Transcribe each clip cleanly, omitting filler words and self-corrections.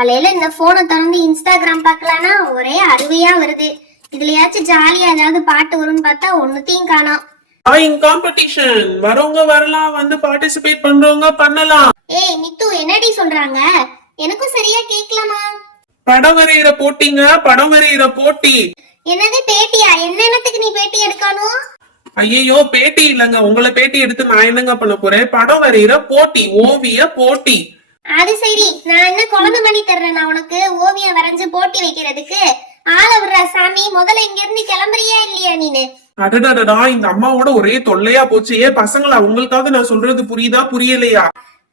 காலையில இந்த போனை திறந்து இன்ஸ்டாகிராம் பாக்கலானா ஒரே அருவியா வருது. இதுலயாச்சும் ஜாலியா ஏதாவது பாட்டு வரும்னு பார்த்தா ஒண்ணுத்தையும் காணோம். டிராயிங் காம்படிஷன் வரவங்க வரலாம், வந்து பார்ட்டிசிபேட் பண்றவங்க பண்ணலாம். ஏய் மித்து, என்னடி சொல்றாங்க? எனக்கும் சரியா கேட்கலாமா? படம் வரைகிற போட்டிங்க, படம் வரைகிற போட்டி. என்னது பேட்டியா? என்னத்துக்கு நீ பேட்டி எடுக்கணும்? ஐயோ பேட்டி இல்லங்க, உங்களை பேட்டி எடுத்து நான் என்னங்க பண்ண போறேன்? படம் வரைகிற போட்டி, ஓவிய போட்டி. அது சரி, நான் என்ன குழந்தை பண்ணி தர்றேன் நான் உனக்கு ஓவியம் வரைஞ்சு போட்டி வைக்கிறதுக்கு? ஆள விடுற சாமி, முதல்ல இங்க இருந்து கிளம்புறியா இல்லையா நீனு? அடடடா, இந்த அம்மாவோட ஒரே தொல்லையா போச்சு. பசங்களா, உங்களுக்காக நான் சொல்றது புரியுதா புரியலையா?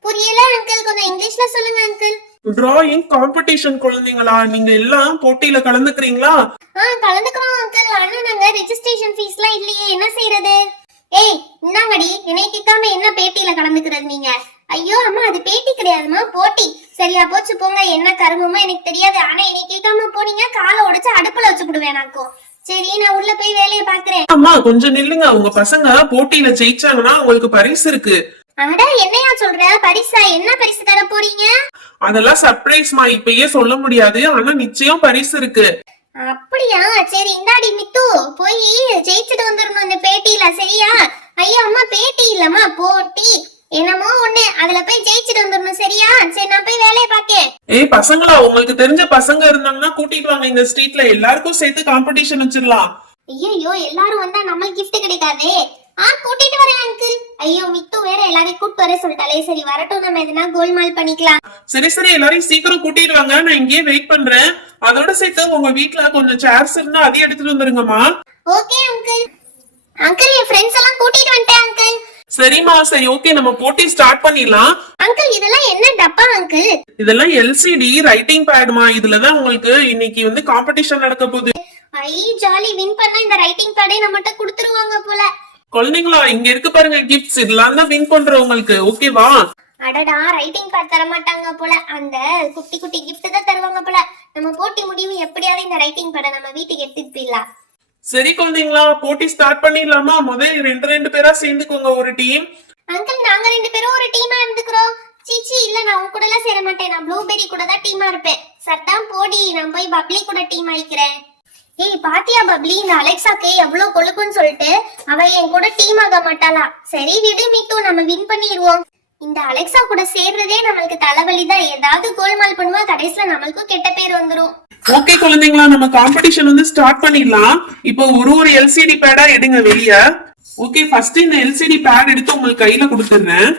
புரியல அங்கிள், கொஞ்சம் இங்கிலீஷ்ல சொல்லுங்க அங்கிள். டிராயிங் காம்படிஷன் குழந்தைங்களா, நீங்க எல்லாம் போட்டியில கலந்துக்கிறீங்களா? கலந்துக்கிறோம் அங்கிள். ஆனா நாங்க ரெஜிஸ்ட்ரேஷன் ஃபீஸ்லாம் இல்லையே, என்ன செய்யறது? ஏய் இன்னாங்கடி, என்னை கேட்காம என்ன பேட்டியில கலந்துக்கிறது நீங்க? ஐயோ அம்மா, அது பேட்டி கிடையாதுமா, போட்டி. சரியா போச்சு போங்க, என்ன கருமமா எனக்கு தெரியாது. ஆனா என்னை கேட்காம போனீங்க, காலை உடைச்சு அடுப்புல வச்சு விடுவேன் நாக்கும். சரி, நான் உள்ள போய் வேலையை பாக்குறேன். அம்மா கொஞ்சம் நில்லுங்க, உங்க பசங்க போட்டியில ஜெயிச்சாங்கன்னா உங்களுக்கு பரிசு இருக்கு. அட என்னையா சொல்ற? பரிசா? என்ன பரிசு தர போறீங்க? அதெல்லாம் சர்ப்ரைஸ்மா, இப்பயே சொல்ல முடியாது. ஆனா நிச்சயம் பரிசு இருக்கு. அப்படியா? சரி இந்தாடி மித்து, போய் ஜெயிச்சுட்டு வந்துடணும் இந்த பேட்டியில, சரியா? ஐயா அம்மா, பேட்டி இல்லம்மா, போட்டி. என்னமோ ஒண்ணு, அதுல போய் ஜெயிச்சுட்டு வந்துடணும், சரியா? சரி, நான் போய் வேலையை பாக்கேன். ஏய் பசங்களா, உங்களுக்கு தெரிஞ்ச பசங்க இருந்தாங்கன்னா கூட்டிட்டு வாங்க. இந்த ஸ்ட்ரீட்ல எல்லாருக்கும் சேர்த்து காம்படிஷன் வச்சிடலாம். ஐயோ, எல்லாரும் வந்தா நம்மளுக்கு கிஃப்ட் கிடைக்காதே. கூட்டிட்டு வரேன் அங்கிள். ஐயோ மித்து வேற எல்லாரையும் கூட்டு வர சொல்லிட்டாலே. சரி வரட்டும், நம்ம எதனா கோல்மால் பண்ணிக்கலாம். சரி எல்லாரையும் சீக்கிரம் கூட்டிட்டு வாங்க, நான் இங்கேயே வெயிட் பண்றேன். அதோட சேர்த்து உங்க வீட்ல கொஞ்சம் சேர்ஸ் இருந்தா அதையும் எடுத்துட்டு வந்துருங்கம்மா. Okay uncle. அங்கிள், என் ஃப்ரெண்ட்ஸ் எல்லாம் கூட்டிட்டு வந்துட்டேன் அங்கிள். சரிம்மா, சரி ஓகே, நம்ம போட்டி ஸ்டார்ட் பண்ணிடலாம். அங்கிள், இதெல்லாம் என்ன டப்பா அங்கிள்? இதெல்லாம் எல்சிடி ரைட்டிங் பேட்மா. இதுலதான் உங்களுக்கு இன்னைக்கு வந்து காம்படிஷன் நடக்க போகுது. ஐ ஜாலி, வின் பண்ணா இந்த ரைட்டிங் பேடே நம்மகிட்ட கொடுத்துருவாங்க போல. குழந்தைங்களா, இங்க இருக்கு பாருங்க கிஃப்ட்ஸ். இதெல்லாம் தான் வின் பண்றவங்களுக்கு, ஓகேவா? அடடா, ரைட்டிங் பேட் தர மாட்டாங்க போல, அந்த குட்டி குட்டி கிஃப்ட் தான் தருவாங்க போல. நம்ம போட்டி முடிவு எப்படியாவது இந்த ரைட்டிங் பேடை நம்ம வீட்டுக்கு எடுத்துட்டு போயிடலாம். சரி குழந்தைங்களா, போட்டி ஸ்டார்ட் பண்ணிடலாமா? முதல்ல ரெண்டு பேரா சேர்ந்துக்கோங்க ஒரு டீம். அங்கிள், நாங்க 2 பேரும் ஒரு டீமா இருந்துக்கிறோம். சீச்சி இல்ல, நான் உன் கூட எல்லாம் சேர மாட்டேன். நான் ப்ளூபெரி கூட தான் டீமா இருப்பேன். சட்டாம் போடி, நான் போய் பப்ளி கூட டீம் ஆயிக்கிறேன். ஏய் பாத்தியா பப்ளி, இந்த அலெக்சாக்கு எவ்வளவு கொழுப்புன்னு சொல்லிட்டு அவ என் கூட டீம் ஆக மாட்டாளா? சரி விடு மித்து, நம்ம வின் பண்ணிடுவோம். இந்த அலெக்சா கூட சேர்றதே நம்மளுக்கு தலைவலிதான். ஏதாவது கோல்மால் பண்ணுவா, கடைசியில நம்மளுக்கும் கெட்ட பேர் வந்துரும். ஓகே குழந்தைங்களா, நம்ம காம்படிஷன் வந்து ஸ்டார்ட் பண்ணிடலாம். இப்போ ஒரு எல்சிடி பேடா எடுங்க வெளிய. ஓகே, ஃபர்ஸ்ட் இந்த எல்சிடி பேட் எடுத்து உங்களுக்கு கையில கொடுத்துடுறேன்.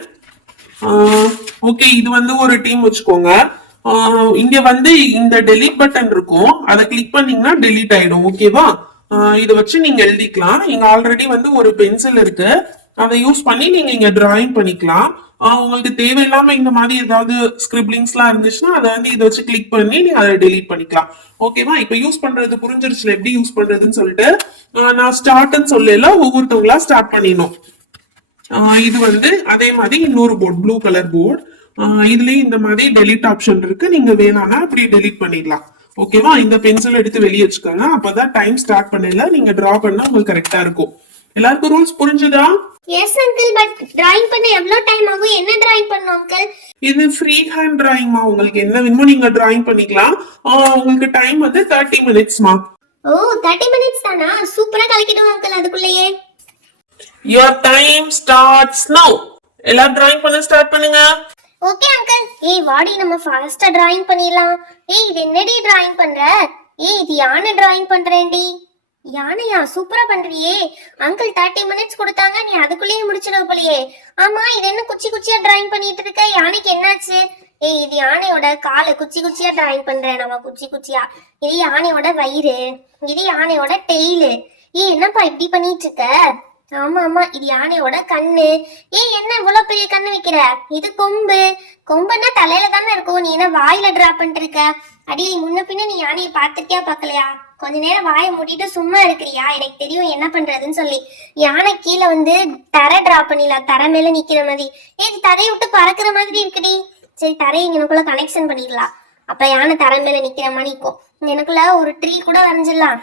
ஓகே, இது வந்து ஒரு டீம் வச்சுக்கோங்க. இங்க வந்து இந்த டெலீட் பட்டன் இருக்கும், அதை கிளிக் பண்ணீங்கன்னா டெலீட் ஆயிடும், ஓகேவா? இதை வச்சு நீங்க எழுதிக்கலாம். இங்க ஆல்ரெடி வந்து ஒரு பென்சில் இருக்கு, அதை யூஸ் பண்ணி நீங்க இங்க டிராயிங் பண்ணிக்கலாம். உங்களுக்கு தேவையில்லாம இந்த மாதிரி ஏதாவது ஸ்கிரிப்லிங்ஸ் எல்லாம் இருந்துச்சுன்னா அதை வந்து இதை வச்சு கிளிக் பண்ணி நீங்க அதை டெலீட் பண்ணிக்கலாம், ஓகேவா? இப்ப யூஸ் பண்றது புரிஞ்சிருச்சுல எப்படி யூஸ் பண்றதுன்னு சொல்லிட்டு. நான் ஸ்டார்ட்னு சொல்லல, ஒவ்வொருத்தவங்களா ஸ்டார்ட் பண்ணிடணும். இது வந்து அதே மாதிரி இன்னொரு போர்டு, ப்ளூ கலர் போர்டு. இதுலயும் இந்த மாதிரி டெலீட் ஆப்ஷன் இருக்கு, நீங்க வேணாம்னா அப்படி டெலீட் பண்ணிடலாம், ஓகேவா? இந்த பென்சில் எடுத்து வெளியே வச்சுக்கோங்க, அப்பதான் டைம் ஸ்டார்ட் பண்ணல நீங்க டிரா பண்ணா உங்களுக்கு கரெக்டா இருக்கும். எல்லாருக்கும் ரூல்ஸ் புரிஞ்சுதா? எஸ் அங்கிள், பட் டிராயிங் பண்ண எவ்வளவு டைம் ஆகும்? என்ன டிராயிங் பண்ணனும் அங்கிள்? இது ஃப்ரீ ஹேண்ட் டிராயிங்மா, உங்களுக்கு என்ன வேணுமோ நீங்க டிராயிங் பண்ணிக்கலாம். உங்களுக்கு டைம் வந்து 30 மினிட்ஸ்மா. ஓ 30 மினிட்ஸ் தானா? சூப்பரா கலக்கிடுவோம் அங்கிள் அதுக்குள்ளேயே. Your time starts now. எல்லாரும் டிராயிங் பண்ண ஸ்டார்ட் பண்ணுங்க. Okay uncle. ஏய் வாடி, நம்ம ஃபாஸ்டா டிராயிங் பண்ணிடலாம். ஏய் இது என்னடி டிராயிங் பண்ற? ஏய் இது யானை டிராயிங் பண்றேன்டி. யானையா? சூப்பரா பண்றியே அங்கிள். 30 மினிட்ஸ் கொடுத்தாங்க, நீ அதுக்குள்ளேயே முடிச்சிடுவ போலியே. ஆமா, இது என்ன குச்சி குச்சியா டிராயிங் பண்ணிட்டு இருக்க? யானைக்கு என்னாச்சு? ஏய் இது யானையோட காலை குச்சி குச்சியா டிராயிங் பண்றேன் நம்ம, குச்சி குச்சியா. இது யானையோட வயிறு, இது யானையோட டெய்லு. ஏய் என்னப்பா இப்படி பண்ணிட்டு இருக்க? ஆமா ஆமா, இது யானையோட கண்ணு. ஏய் என்ன இவ்வளவு பெரிய கண்ணு வைக்கிற? இது கொம்பு. கொம்புன்னா தலையில தானே இருக்கும், நீ என்ன வாயில டிரா பண்ணிட்டு இருக்க? அடி முன்ன பின்ன நீ யானையை பார்த்துருக்கியா பார்க்கலையா? கொஞ்ச நேரம் வாயை மூடிட்டு சும்மா இருக்கிறியா? எனக்கு தெரியும் என்ன பண்றதுன்னு சொல்லி. யானை கீழே வந்து தரை டிரா பண்ணிடலாம், தரை மேல நிக்கிற மாதிரி. ஏய் தரையை விட்டு பறக்குற மாதிரி இருக்குடி. சரி, தரையை இங்கனுக்குள்ள கனெக்ஷன் பண்ணிடலாம், அப்ப யானை தரை மேல நிக்கிற மாதிரி இருக்கும். எனக்குள்ள ஒரு ட்ரீ கூட வரைஞ்சிடலாம்.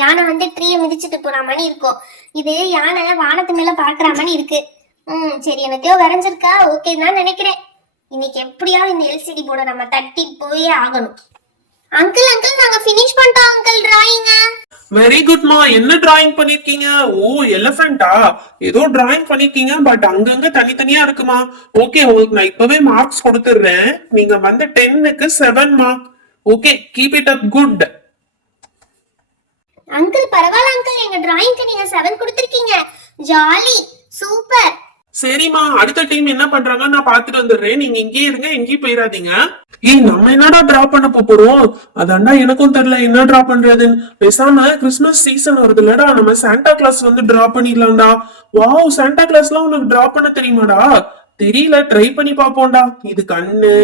யானை வந்து ட்ரீயை மிதிச்சுட்டு போற மாதிரி இருக்கும். இது யானை வானத்து மேல பாக்குற மாதிரி இருக்கு. சரி, எனக்கோ வரைஞ்சிருக்கா? ஓகே தான் நினைக்கிறேன். இன்னைக்கு எப்படியாவது இந்த எல்சிடி போர்டை நம்ம தட்டி போயே ஆகணும். அங்கிள் அங்கிள் நாங்க ஃபினிஷ் பண்ணிட்டோம் அங்கிள் டிராயிங்க. வெரி குட்மா. என்ன டிராயிங் பண்ணிருக்கீங்க? ஓ, எலிஃபென்ட்டா? ஏதோ டிராயிங் பண்ணிருக்கீங்க, பட் அங்கங்க தனித்தனியா இருக்குமா? ஓகே, உங்களுக்கு நான் இப்பவே மார்க்ஸ் கொடுத்துடுறேன். நீங்க வந்து 10க்கு 7 mark. Okay, keep it up good. Uncle பரவாயில்ல அங்கிள், எங்க டிராயிங்க்கு நீங்க 7 கொடுத்திருக்கீங்க. Jolly, super. சரிம்மா, அடுத்த டீம் என்ன பண்றாங்க நான் பாத்துட்டு வந்துடுறேன். நீங்க இங்கேயே இருங்க, எங்கேயும் போயிடாதீங்க. ஏய், நம்ம என்னடா டிரா பண்ண போறோம்? அதாண்டா எனக்கும் தெரியல என்ன டிரா பண்றதுன்னு. பேசாம கிறிஸ்துமஸ் சீசன் வருது இல்லடா, நம்ம சாண்டா கிளாஸ் வந்து டிரா பண்ணிடலாம்டா. வாவ், சாண்டா கிளாஸ்லாம் உனக்கு டிரா பண்ண தெரியுமாடா? தெரியல, ட்ரை பண்ணி பாப்போம்டா. இது கண்ணு.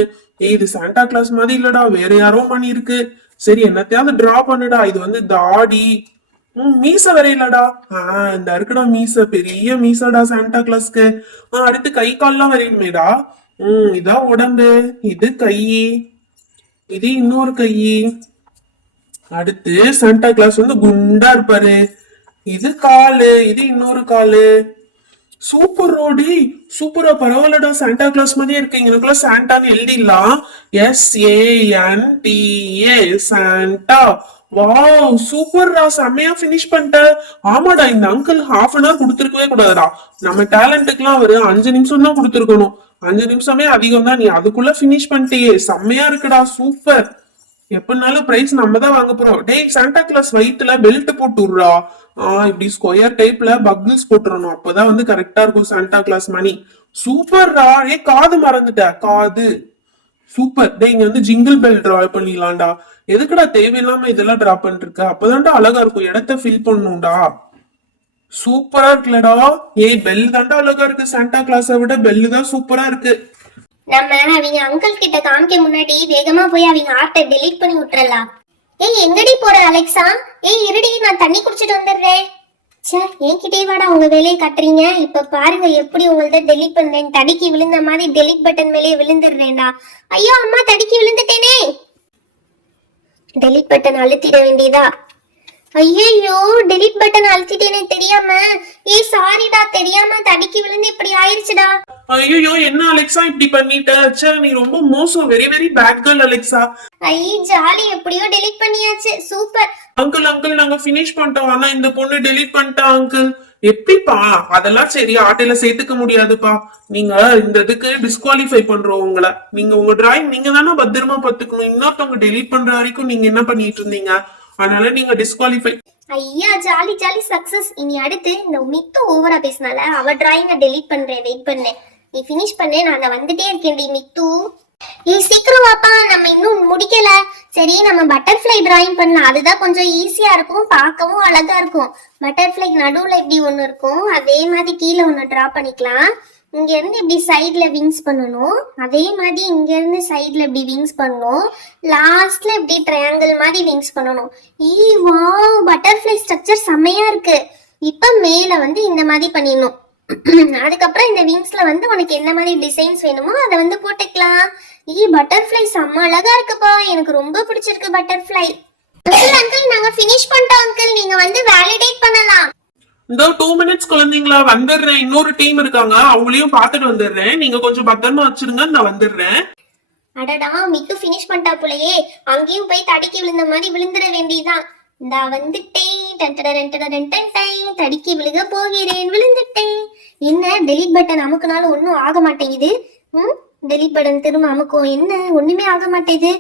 ஏய், இது சாண்டா கிளாஸ் மாதிரி இல்லடா, வேற யாரோ பண்ணி இருக்கு. சரி, என்னத்தையாவது டிரா பண்ணுடா. இது வந்து தாடி. மீச வரையிலடா. இந்த இருக்குடா மீச, பெரிய மீசடா சாண்டா கிளாஸ்க்கு. அடுத்து கை கால்லாம் வரையணுமேடா. இதான் உடம்பு, இது கை, இது இன்னொரு கை. அடுத்து சாண்டா கிளாஸ் வந்து குண்டா இருப்பாரு. இது காலு, இது இன்னொரு காலு. சூப்பர் ரோடி, சூப்பரா, பரவாயில்லடா, சாண்டா கிளாஸ் மாதிரியே இருக்கு. எனக்குள்ள சாண்டான்னு எழுதிடலாம். SANTA, Santa. வாவ், சூப்பர்டா, செம்மையா பினிஷ் பண்ணிட்ட. ஆமாடா, இந்த அங்கிள் ஹாஃப் அன் ஹவர் கொடுத்துருக்கவே கூடாதுடா. நம்ம டேலண்ட்டுக்குலாம் ஒரு 5 நிமிஷம் தான் கொடுத்துருக்கணும். 5 நிமிஷமே அதிகம் தான். நீ அதுக்குள்ள பினிஷ் பண்ணிட்டியே, செம்மையா இருக்குடா, சூப்பர். எப்படினாலும் பிரைஸ் நம்ம தான் வாங்க போறோம். டேய், சாண்டா கிளாஸ் வயிற்றுல பெல்ட் போட்டு விடுறா. இப்படி ஸ்கொயர் டைப்ல பக்கிள்ஸ் போட்டுறணும், அப்பதான் வந்து கரெக்டா இருக்கும் சாண்டா கிளாஸ் மணி. சூப்பர்ரா. காது மறந்துட்ட, காது. சூப்பர். டேய், இங்க வந்து ஜிங்கிள் பெல் டிரா பண்ணிடலாம்டா. எதுக்குடா தேவையில்லாம இதெல்லாம் டிரா பண்ணிட்டு இருக்க? அப்பதான்டா அழகா இருக்கும், இடத்த ஃபில் பண்ணும்டா. சூப்பரா இருக்குல்லடா. பெல் தான்டா அழகா இருக்கு. சாண்டா கிளாஸை விட பெல்லு தான் சூப்பரா இருக்கு. நம்ம அவங்க அங்கிள் கிட்ட காமிக்க முன்னாடி வேகமா போய் அவங்க ஆர்ட்டை டெலீட் பண்ணி விட்டுறலாம். ஏய், எங்கடி போற அலெக்சா? ஏய் இருடி, நான் தண்ணி குடிச்சிட்டு வந்துடுறேன். சே, என்கிட்டே வாடா உங்க வேலையை கட்டுறீங்க. இப்ப பாருங்க எப்படி உங்கள்ட்ட டெலீட் பண்றேன். தடுக்கி விழுந்த மாதிரி டெலீட் பட்டன் மேலேயே விழுந்துடுறேன்டா. ஐயோ அம்மா, தடுக்கி விழுந்துட்டேனே. டெலீட் பட்டன் அழுத்திட வேண்டியதா? ஐயோ, டெலீட் பட்டன் அழுத்திட்டேனே தெரியாம. ஏய் சாரிடா, தெரியாம தடுக்கி விழுந்து இப்படி ஆயிருச்சுடா. ஐயோ, என்ன அலெக்சா இப்படி பண்ணிட்ட? ச்சே, நீ ரொம்ப மோசம். Very very bad girl Alexa. Jolly, எப்படியோ டெலீட் பண்ணியாச்சு. சூப்பர். அங்கிள் நாங்க பினிஷ் பண்ணிட்டோம். ஆனா இந்த பொண்ணு டெலீட் பண்ணிட்டா அங்கிள். எப்படிப்பா? அதெல்லாம் சரி, ஆட்டையில சேர்த்துக்க முடியாதுப்பா. நீங்க இந்த இதுக்கு டிஸ்குவாலிஃபை பண்றோம் உங்களை. நீங்க உங்க டிராயிங் நீங்க தானே பத்திரமா பாத்துக்கணும். இன்னொருத்தவங்க டெலீட் பண்ற வரைக்கும் நீங்க என்ன பண்ணிட்டு இருந்தீங்க? அதனால நீங்க டிஸ்குவாலிஃபை. ஐயா, ஜாலி ஜாலி சக்சஸ். இனி அடுத்து இந்த மித்து ஓவரா பேசினால அவ டிராயிங்க டெலீட் பண்றேன், வெயிட் பண்ணேன். நீ பினிஷ் பண்ணு, நான் வந்துட்டே இருக்கேன்டி மித்து. ஏய் சீக்கிரம் வாப்பா, நம்ம இன்னும் முடிக்கல. சரி, நம்ம பட்டர்ஃப்ளை டிராயிங் பண்ணலாம். அதுதான் கொஞ்சம் ஈஸியா இருக்கும், பார்க்கவும் அழகா இருக்கும். பட்டர்ஃப்ளை நடுவுல இப்படி ஒண்ணு இருக்கும், அதே மாதிரி கீழே ஒண்ணு டிரா பண்ணிக்கலாம். இங்க இருந்து இப்படி சைட்ல விங்ஸ் பண்ணணும். அதே மாதிரி இங்க இருந்து சைட்ல இப்படி விங்ஸ் பண்ணணும். லாஸ்ட்ல இப்படி ட்ரையாங்கிள் மாதிரி விங்ஸ் பண்ணணும். வாவ், பட்டர்ஃப்ளை ஸ்ட்ரக்சர் செம்மையா இருக்கு. இப்ப மேல வந்து இந்த மாதிரி பண்ணிடணும். அதுக்கப்புறம் இந்த விங்ஸ்ல வந்து உனக்கு என்ன மாதிரி டிசைன்ஸ் வேணுமோ அதை வந்து போட்டுக்கலாம். பட்டர்ஃப்ளை செம்ம அழகா இருக்குப்பா, எனக்கு ரொம்ப பிடிச்சிருக்கு பட்டர்ஃப்ளை. அங்கிள் நாங்க ஃபினிஷ் பண்ணிட்டோம் அங்கிள், நீங்க வந்து வேலிடேட் பண்ணலாம். இந்த 2 மினிட்ஸ் குழந்தைங்களா, வந்துடுறேன். இன்னொரு டீம் இருக்காங்க, அவங்களையும் பாத்துட்டு வந்துடுறேன். நீங்க கொஞ்சம் பத்திரமா வச்சிருங்க, நான் வந்துடுறேன். அடடா, மித்து ஃபினிஷ் பண்ணிட்டா போலயே. அங்கேயும் போய் தடுக்கி விழுந்த மாதிரி விழுந்துட வேண்டியதான். இந்த வந்துட்டேன், தடுக்கி விழுக போகிறேன், விழுந்துட்டேன். என்ன டெலீட் பட்டன் அமுக்குனாலும் ஒன்னும் ஆக மாட்டேங்குது. டெலீட் பட்டன் திரும்ப அமுக்கும், என்ன ஒண்ணுமே ஆக மாட்டேங்குது.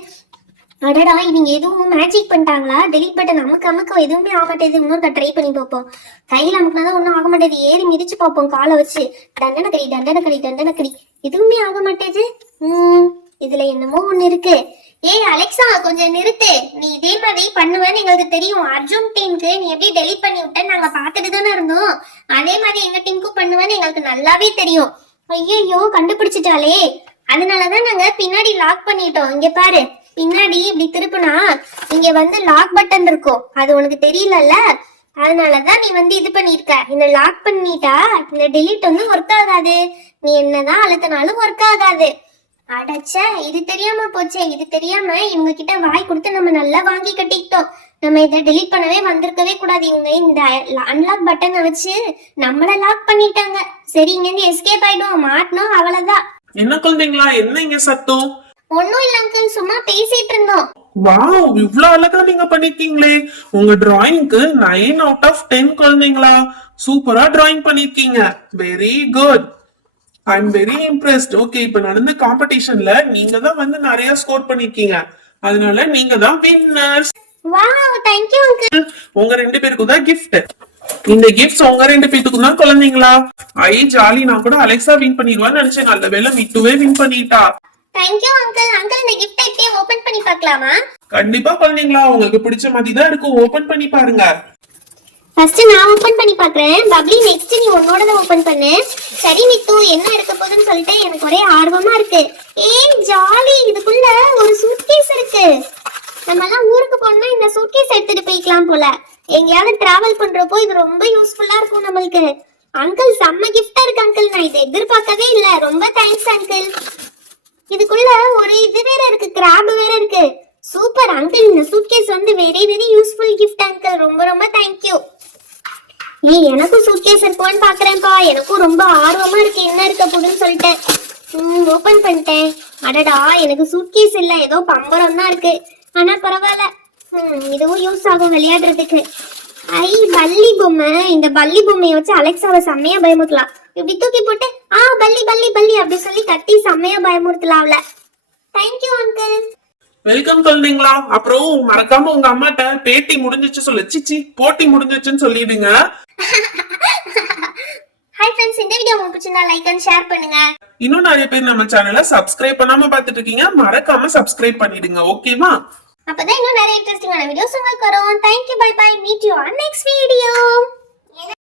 அடடா, இவங்க எதுவும் மேஜிக் பண்ணிட்டாங்களா? டெலீட் பட்டன் அமுக்க எதுவுமே ஆக மாட்டேது. இன்னொரு ட்ரை பண்ணி பார்ப்போம். கையில அமுக்குனாதான் ஒன்னும் ஆக மாட்டேது. ஏறி மிதிச்சு பார்ப்போம் காலை வச்சு. தண்டனக்கடி எதுவுமே ஆக மாட்டேது. இதுல என்னமோ ஒண்ணு இருக்கு. ஏய் அலெக்சா, கொஞ்சம் நிறுத்து. நீ இதே மாதிரி பண்ணுவேன்னு எங்களுக்கு தெரியும். அர்ஜுன் டீமுக்கு நீ எப்படி டெலீட் பண்ணி விட்ட நாங்க பாத்துட்டு தானே இருந்தோம். அதே மாதிரி எங்க டீமுக்கும் பண்ணுவேன்னு எங்களுக்கு நல்லாவே தெரியும். ஐயோ, கண்டுபிடிச்சிட்டாலே. அதனாலதான் நாங்க பின்னாடி லாக் பண்ணிட்டோம். இங்க பாரு, பின்னாடி இப்படி திருப்புனா இங்க வந்து லாக் பட்டன் இருக்கும். அது உனக்கு தெரியலல்ல, அதனாலதான் நீ வந்து இது பண்ணிருக்க. இந்த லாக் பண்ணிட்டா இந்த டெலீட் வந்து ஒர்க் ஆகாது. நீ என்னதான் அழுத்தினாலும் ஒர்க் ஆகாது. அடச்ச, இது தெரியாம போச்சே. இது தெரியாம இவங்க கிட்ட வாய் கொடுத்து நம்ம நல்லா வாங்கி கட்டிக்கிட்டோம். நம்ம இதை டெலீட் பண்ணவே வந்திருக்கவே கூடாது. இவங்க இந்த அன்லாக் பட்டனை வச்சு நம்மள லாக் பண்ணிட்டாங்க. சரி, இங்க இருந்து எஸ்கேப் ஆயிடுவோம். மாட்டணும், அவ்வளவுதான். என்ன குழந்தைங்களா, என்ன இங்க சத்தம்? ஒண்ணும் இல்ல அங்கிள், சும்மா பேசிட்டு இருந்தோம். வாவ், இவ்ளோ அழகா நீங்க பண்ணிருக்கீங்களே. உங்க டிராயிங்க்கு 9 அவுட் ஆஃப் 10 குழந்தைங்களா. சூப்பரா டிராயிங் பண்ணிருக்கீங்க. Very good. I am very impressed. Okay, இப்ப நடந்த காம்படிஷன்ல நீங்க தான் வந்து நிறைய ஸ்கோர் பண்ணிருக்கீங்க. அதனால நீங்க தான் winners. Wow, thank you uncle. உங்க 2 பேருக்கும் தான் கிஃப்ட். இந்த கிஃப்ட்ஸ் உங்க 2 பேத்துக்கும் தான் குழந்தைங்களா. ஐ ஜாலி, நான் கூட அலெக்சா வின் பண்ணிடுவான்னு நினைச்சேன். நல்ல வேளை மிட்டுவே வின் பண்ணிட்டா. Thank you uncle. அங்கிள், இந்த கிஃப்ட் இப்படியே ஓபன் பண்ணி பார்க்கலாமா? கண்டிப்பா குழந்தைங்களா, உங்களுக்கு பிடிச்ச மாதிரி தான் இருக்கும். ஓபன் பண்ணி பாருங்க. ஃபர்ஸ்ட் நான் ஓபன் பண்ணி பார்க்கறேன். பப்ளி, நெக்ஸ்ட் நீ உன்னோடத ஓபன் பண்ணு. சரி மித்து, என்ன இருக்க போகுதுன்னு சொல்லிட்டு எனக்கு ஒரே ஆர்வமா இருக்கு. ஏய் ஜாலி, இதுக்குள்ள ஒரு சூட்கேஸ் இருக்கு. நம்ம எல்லாம் ஊருக்கு போனா இந்த சூட்கேஸ் எடுத்துட்டு போய்க்கலாம் போல. எங்கயாவது டிராவல் பண்றப்போ இது ரொம்ப யூஸ்ஃபுல்லா இருக்கும் நம்மளுக்கு. அங்கிள், செம்ம கிஃப்டா இருக்கு அங்கிள். நான் இதை எதிர்பார்க்கவே இல்ல. ரொம்ப தேங்க்ஸ் அங்கிள். இதுக்குள்ள ஒரு இது வேற இருக்கு, கிராப் வேற இருக்கு. சூப்பர் அங்கிள், இந்த சூட்கேஸ் வந்து very very useful gift uncle. ரொம்ப ரொம்ப தேங்க்யூ. ஏய், எனக்கும் சூட்கேஸ் இருக்கும்னு பாக்குறேன்ப்பா. எனக்கும் ரொம்ப ஆர்வமா இருக்கு என்ன இருக்க போகுதுன்னு சொல்லிட்டு. ஓபன் பண்ணிட்டேன். அடடா, எனக்கு சூட்கேஸ் இல்ல, ஏதோ பம்பரம் தான் இருக்கு. ஆனா பரவாயில்ல, இதுவும் யூஸ் ஆகும் விளையாடுறதுக்கு. ஐ, பல்லி பொம்மை. இந்த பல்லி பொம்மையை வச்சு அலெக்சாவை செம்மையா பயமுறுத்தலாம். இப்படி தூக்கி போட்டு பல்லி பல்லி பல்லி அப்படி சொல்லி கட்டி செம்மையா பயமுறுத்தலாம் அவள. Thank you uncle. வெல்கம் குழந்தைங்களா. அப்புறம் மறக்காம உங்க அம்மாட்ட பேட்டி முடிஞ்சிச்சு சொல்லு. சிச்சி, போட்டி முடிஞ்சிச்சுன்னு சொல்லிடுங்க. ஹாய் ஃப்ரெண்ட்ஸ், இந்த வீடியோ உங்களுக்கு பிடிச்சிருந்தா லைக் அண்ட் ஷேர் பண்ணுங்க. இன்னும் நிறைய பேர் நம்ம சேனலை சப்ஸ்கிரைப் பண்ணாம பாத்துட்டு இருக்கீங்க. மறக்காம சப்ஸ்கிரைப் பண்ணிடுங்க. ஓகேவா? அப்பதான் இன்னும் நிறைய இன்ட்ரெஸ்டிங்கான வீடியோஸ் உங்களுக்கு வரும். Thank you, bye bye. Meet you on next video.